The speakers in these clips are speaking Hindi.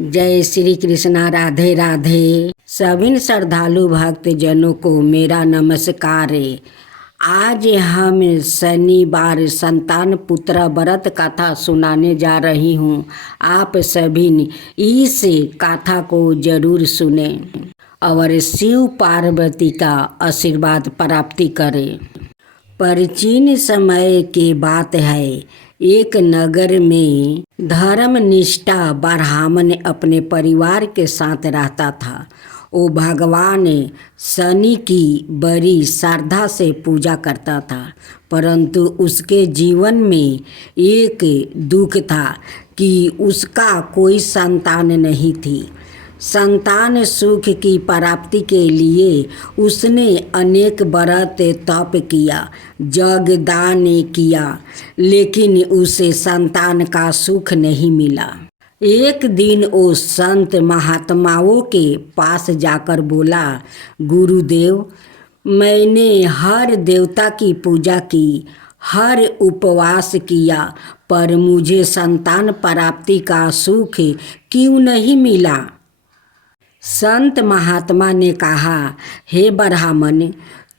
जय श्री कृष्णा। राधे राधे। सभी श्रद्धालु भक्त जनों को मेरा नमस्कार। आज हम शनिवार संतान पुत्र व्रत कथा सुनाने जा रही हूँ। आप सभी इस कथा को जरूर सुने और शिव पार्वती का आशीर्वाद प्राप्ति करें। प्राचीन समय की बात है, एक नगर में धर्मनिष्ठा ब्राह्मण अपने परिवार के साथ रहता था। वो भगवान शनि की बड़ी श्रद्धा से पूजा करता था, परंतु उसके जीवन में एक दुख था कि उसका कोई संतान नहीं थी। संतान सुख की प्राप्ति के लिए उसने अनेक व्रत तप किया, यज्ञदान किया, लेकिन उसे संतान का सुख नहीं मिला। एक दिन वो संत महात्माओं के पास जाकर बोला, गुरुदेव, मैंने हर देवता की पूजा की, हर उपवास किया, पर मुझे संतान प्राप्ति का सुख क्यों नहीं मिला। संत महात्मा ने कहा, हे ब्राह्मण,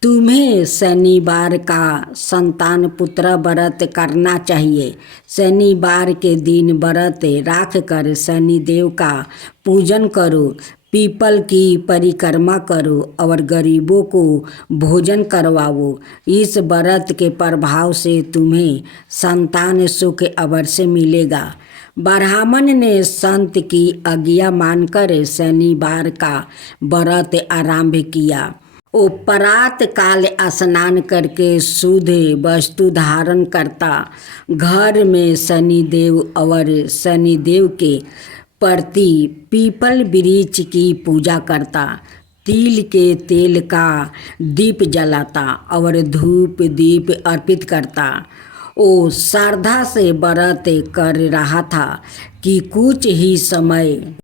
तुम्हें शनिवार का संतान पुत्र व्रत करना चाहिए। शनिवार के दिन व्रत रख कर शनिदेव का पूजन करो, पीपल की परिक्रमा करो और गरीबों को भोजन करवाओ। इस व्रत के प्रभाव से तुम्हें संतान सुख अवश्य मिलेगा। ब्राह्मण ने संत की आज्ञा मानकर शनिवार का व्रत आरंभ किया। वो प्रात काल स्नान करके शुद्ध वस्तु धारण करता, घर में शनिदेव और शनिदेव के प्रति पीपल वृक्ष की पूजा करता, तिल के तेल का दीप जलाता और धूप दीप अर्पित करता। वो श्रद्धा से व्रत कर रहा था कि कुछ ही समय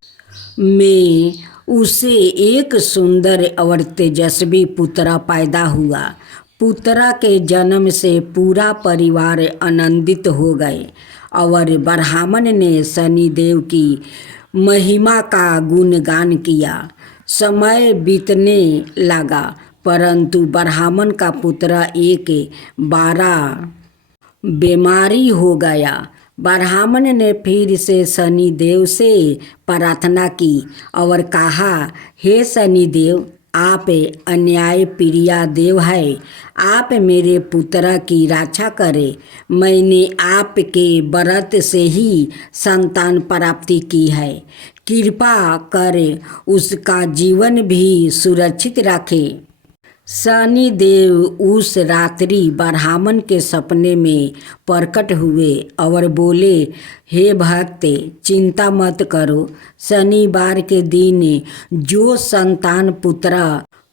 में उसे एक सुंदर और तेजस्वी पुत्र पैदा हुआ। पुत्र के जन्म से पूरा परिवार आनंदित हो गए और ब्राह्मण ने शनिदेव की महिमा का गुणगान किया। समय बीतने लगा, परंतु ब्राह्मण का पुत्र एक बार बीमारी हो गया। ब्राह्मण ने फिर से शनिदेव से प्रार्थना की और कहा, हे शनिदेव, आप अन्याय प्रिय देव है, आप मेरे पुत्र की रक्षा करें। मैंने आपके व्रत से ही संतान प्राप्ति की है, कृपा कर उसका जीवन भी सुरक्षित रखें। शनिदेव उस रात्रि ब्राह्मण के सपने में प्रकट हुए और बोले, हे भक्त, चिंता मत करो। शनिवार के दिन जो संतान पुत्र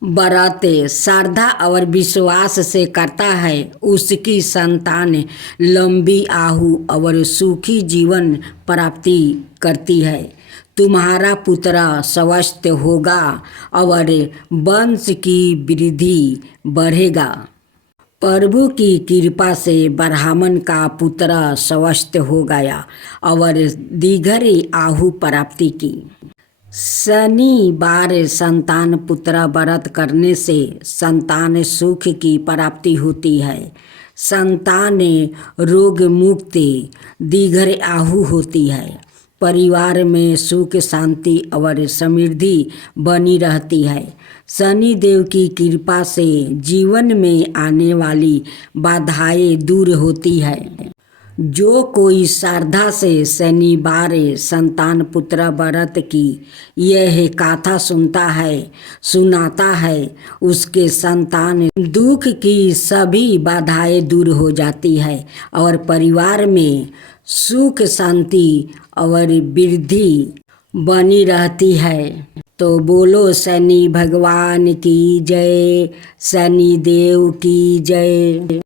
व्रत श्रद्धा और विश्वास से करता है, उसकी संतान लंबी आयु और सुखी जीवन प्राप्ति करती है। तुम्हारा पुत्र स्वस्थ होगा और वंश की वृद्धि बढ़ेगा। प्रभु की कृपा से ब्राह्मण का पुत्र स्वस्थ हो गया और दीर्घ आयु प्राप्ति की। शनिवार संतान पुत्र व्रत करने से संतान सुख की प्राप्ति होती है। संतान रोग मुक्ति दीर्घ आयु होती है। परिवार में सुख शांति और समृद्धि बनी रहती है। शनिदेव की कृपा से जीवन में आने वाली बाधाएं दूर होती है। जो कोई श्रद्धा से शनिवार संतान पुत्र व्रत की यह कथा सुनता है, सुनाता है, उसके संतान दुख की सभी बाधाएं दूर हो जाती है और परिवार में सुख शांति और वृद्धि बनी रहती है। तो बोलो शनि भगवान की जय, शनि देव की जय।